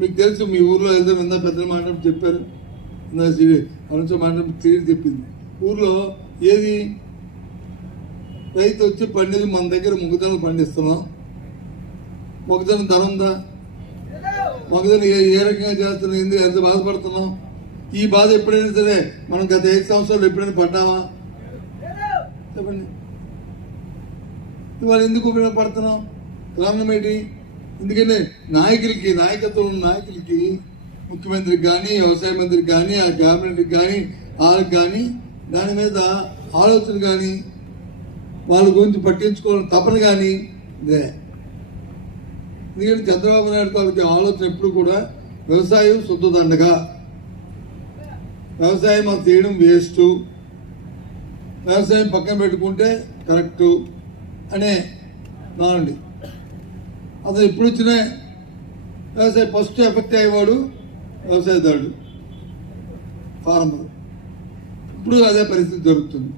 మీకు తెలుసు మీ ఊర్లో ఏదో విందా పెద్దలు మాట్లాడి చెప్పారు, అనుచ మాట్లాడి తెలియదు చెప్పింది. ఊర్లో ఏది రైతు వచ్చి పండిది మన దగ్గర మొక్కజొన్నలు పండిస్తున్నాం. మొక్కజొన్న ధర ఉందా? మొక్కజొన్న ఏ రకంగా చేస్తున్నాం? ఎందుకు ఎంత బాధపడుతున్నాం? ఈ బాధ ఎప్పుడైనా సరే మనం గత 5 సంవత్సరాలు ఎప్పుడైనా పడ్డామా? చెప్పండి. ఇవాళ ఎందుకు ఉపయోగపడుతున్నాం? కారణం ఏంటి? ఎందుకంటే నాయకత్వం ఉన్న నాయకులకి, ముఖ్యమంత్రికి కానీ, వ్యవసాయ మంత్రికి కానీ, ఆ క్యాబినెట్కి కానీ, వాళ్ళకి కానీ దాని మీద ఆలోచన కానీ, వాళ్ళ గురించి పట్టించుకోవాలని తపన కానీ ఇదే. ఎందుకంటే చంద్రబాబు నాయుడు గారికి ఆలోచన ఎప్పుడు కూడా వ్యవసాయం శుద్ధదండగా, వ్యవసాయం అది చేయడం వేస్ట్, వ్యవసాయం పక్కన పెట్టుకుంటే కరెక్టు అనే నానండి. అతను ఎప్పుడు వచ్చినా వ్యవసాయం ఫస్ట్ ఎఫెక్ట్ అయ్యేవాడు వ్యవసాయదారుడు, ఫార్మర్. ఇప్పుడు అదే పరిస్థితి జరుగుతుంది.